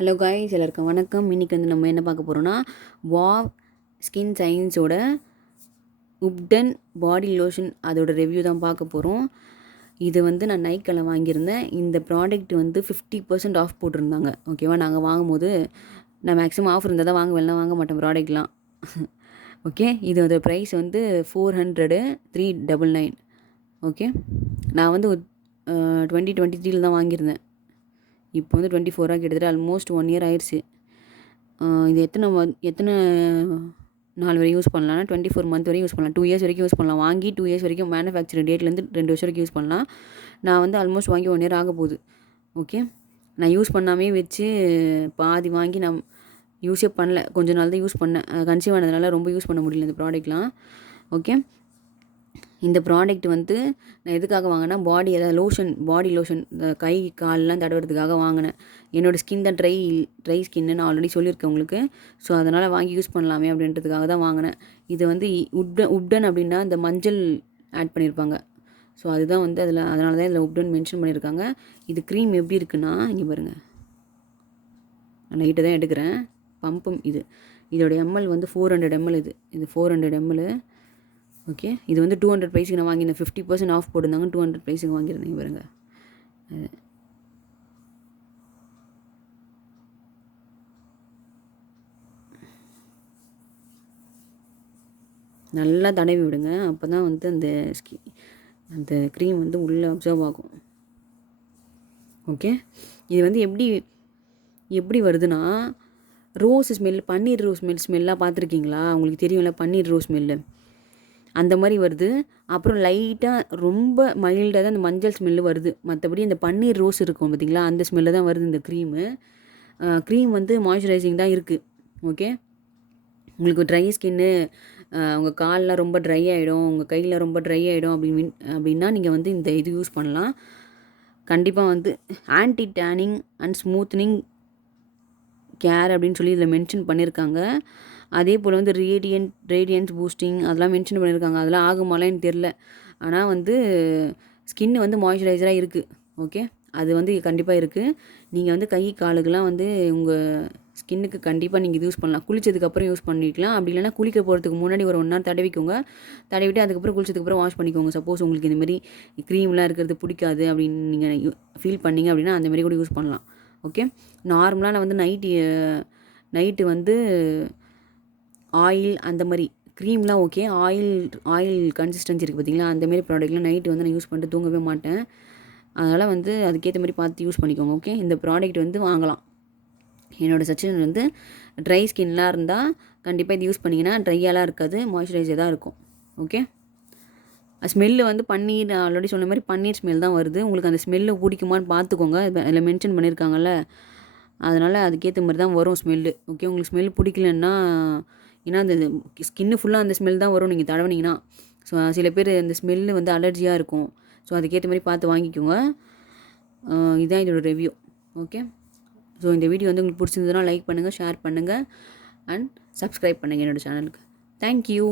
Hello guys, எல்லாருக்கும் வணக்கம். இன்றைக்கி வந்து நம்ம என்ன பார்க்க போகிறோன்னா, வாவ் ஸ்கின் சயின்ஸோட உப்டன் பாடி லோஷன் அதோட ரிவ்யூ தான் பார்க்க போகிறோம். இது வந்து நான் நைக்கில் வாங்கியிருந்தேன். இந்த ப்ராடக்ட் வந்து 50% ஆஃப் போட்டிருந்தாங்க. ஓகேவா, நாங்கள் வாங்கும்போது நான் மேக்ஸிமம் ஆஃபர் இருந்தால் தான் வாங்குவேன்லாம், வாங்க மாட்டேன் ப்ராடக்ட்லாம். ஓகே, இதோட ப்ரைஸ் வந்து 400 399. ஓகே, நான் வந்து 2023 தான் வாங்கியிருந்தேன். இப்போ வந்து 24 கிட்டத்தட்ட ஆல்மோஸ்ட் 1 இயர் ஆயிடுச்சு. இது எத்தனை நாள் வரையும் யூஸ் பண்ணலாம்னா 24 மந்த் வரையும் யூஸ் பண்ணலாம். 2 இயர்ஸ் வரைக்கும் யூஸ் பண்ணலாம். வாங்கி 2 இயர்ஸ் வரைக்கும் மேனுஃபேக்சரிங் டேட்லேருந்து 2 வருஷம் வரைக்கும் யூஸ் பண்ணலாம். நான் வந்து ஆல்மோஸ்ட் வாங்கி 1 இயர் ஆக போகுது. ஓகே, நான் யூஸ் பண்ணாமே வச்சு பாதி வாங்கி நான் யூஸே பண்ணல. கொஞ்ச நாள் தான் யூஸ் பண்ணேன். கன்சீவ் ஆனதுனால ரொம்ப யூஸ் பண்ண முடியல இந்த ப்ராடக்ட்லாம். ஓகே, இந்த ப்ராடக்ட் வந்து நான் எதுக்காக வாங்கினேன்னா, பாடி லோஷன் இந்த கை கால்லாம் தடவுறதுக்காக வாங்கினேன். என்னோடய ஸ்கின் தான் ட்ரை ஸ்கின்னு நான் ஆல்ரெடி சொல்லியிருக்கேன் உங்களுக்கு. ஸோ அதனால் வாங்கி யூஸ் பண்ணலாமே அப்படின்றதுக்காக தான் வாங்கினேன். இது வந்து உப்டன் அப்படின்னா இந்த மஞ்சள் ஆட் பண்ணியிருப்பாங்க. ஸோ அதுதான் வந்து அதனால தான் இதில் உப்டன் மென்ஷன் பண்ணியிருக்காங்க. இது க்ரீம் எப்படி இருக்குன்னா, இங்கே பாருங்கள், நான் நைட்டு தான் எடுக்கிறேன். பம்பும் இதோட எம்எல் வந்து 400 ml. இது 400 ml. ஓகே, இது வந்து 200 ப்ரைஸுக்கு நான் வாங்கியிருந்தேன். 50% ஆஃப் போட்டிருந்தாங்க, 200 ப்ரைஸுக்கு வாங்கியிருந்தேன். பாருங்க, நல்லா தடவி விடுங்க. அப்போ தான் வந்து அந்த க்ரீம் வந்து உள்ளே அப்சர்வ் ஆகும். ஓகே, இது வந்து எப்படி வருதுன்னா, ரோஸ் ஸ்மெல், பன்னீர் ரோஸ் ஸ்மெல்லாக பார்த்துருக்கீங்களா? உங்களுக்கு தெரியும்ல பன்னீர் ரோஸ் ஸ்மெல்லு, அந்த மாதிரி வருது. அப்புறம் லைட்டாக ரொம்ப மைல்டாக தான் அந்த மஞ்சள் ஸ்மெல்லு வருது. மற்றபடி இந்த பன்னீர் ரோஸ் இருக்கும் பார்த்திங்களா, அந்த ஸ்மெல்லு தான் வருது இந்த க்ரீம் வந்து மாய்ஸ்சரைசிங் தான் இருக்குது. ஓகே, உங்களுக்கு ட்ரை ஸ்கின்னு, உங்கள் கால்லாம் ரொம்ப ட்ரை ஆகிடும், உங்கள் கையில் ரொம்ப ட்ரை ஆகிடும் அப்படின்னா நீங்கள் வந்து இந்த இது யூஸ் பண்ணலாம். கண்டிப்பாக வந்து anti turning and smoothening care அப்படின்னு சொல்லி இதில் மென்ஷன் பண்ணியிருக்காங்க. அதே போல் வந்து ரேடியன்ஸ் பூஸ்டிங் அதெல்லாம் மென்ஷன் பண்ணியிருக்காங்க. அதெல்லாம் ஆகுமாலான்னு தெரில. ஆனால் வந்து ஸ்கின்னு வந்து மாய்ஸ்சரைசராக இருக்குது. ஓகே, அது வந்து கண்டிப்பாக இருக்குது. நீங்கள் வந்து கை காலுக்கெல்லாம் வந்து உங்கள் ஸ்கின்னுக்கு கண்டிப்பாக நீங்கள் இது யூஸ் பண்ணலாம். குளித்ததுக்கப்புறம் யூஸ் பண்ணிக்கலாம். அப்படி இல்லைனா குளிக்க போகிறதுக்கு முன்னாடி ஒரு 1 hour தடவிக்கோங்க. தடவிட்டு அதுக்கப்புறம் குளிச்சதுக்கப்புறம் வாஷ் பண்ணிக்கோங்க. சப்போஸ் உங்களுக்கு இந்தமாரி க்ரீம்லாம் இருக்கிறது பிடிக்காது அப்படின்னு நீங்கள் ஃபீல் பண்ணிங்க அப்படின்னா அந்தமாரி கூட யூஸ் பண்ணலாம். ஓகே, நார்மலாக நான் வந்து நைட்டு வந்து ஆயில் அந்த மாதிரி க்ரீம்லாம் ஓகே, ஆயில் கன்சிஸ்டன்சி இருக்குது பார்த்திங்களா, அந்தமாரி ப்ராடக்ட்லாம் நைட்டு வந்து நான் யூஸ் பண்ணிட்டு தூங்கவே மாட்டேன். அதனால் வந்து அதுக்கேற்ற மாதிரி பார்த்து யூஸ் பண்ணிக்கோங்க. ஓகே, இந்த ப்ராடக்ட் வந்து வாங்கலாம். என்னோடய சஜஷன் வந்து ட்ரை ஸ்கின்லாம் இருந்தால் கண்டிப்பாக இது யூஸ் பண்ணிங்கன்னா ட்ரையாலாம் இருக்காது, மாய்ஸ்சரைசர் தான் இருக்கும். ஓகே, ஸ்மெல்லு வந்து பன்னீர், ஆல்ரெடி சொன்ன மாதிரி பன்னீர் ஸ்மெல் தான் வருது. உங்களுக்கு அந்த ஸ்மெல்லு பிடிக்குமான்னு பார்த்துக்கோங்க. அதில் மென்ஷன் பண்ணியிருக்காங்கல்ல, அதனால் அதுக்கேற்ற மாதிரி தான் வரும் ஸ்மெல்லு. ஓகே, உங்களுக்கு ஸ்மெல் பிடிக்கலன்னா, ஏன்னா அந்த ஸ்கின்னு ஃபுல்லாக அந்த ஸ்மெல் தான் வரும் நீங்கள் தடவினீங்கன்னா. ஸோ சில பேர் அந்த ஸ்மெல்லு வந்து அலர்ஜியாக இருக்கும். ஸோ அதுக்கேற்ற மாதிரி பார்த்து வாங்கிக்கோங்க. இதுதான் இதோட ரிவ்யூ. ஓகே, ஸோ இந்த வீடியோ வந்து உங்களுக்கு பிடிச்சிருந்ததுன்னா லைக் பண்ணுங்கள், ஷேர் பண்ணுங்கள் அண்ட் சப்ஸ்கிரைப் பண்ணுங்கள் என்னோடய சேனலுக்கு. தேங்க்யூ.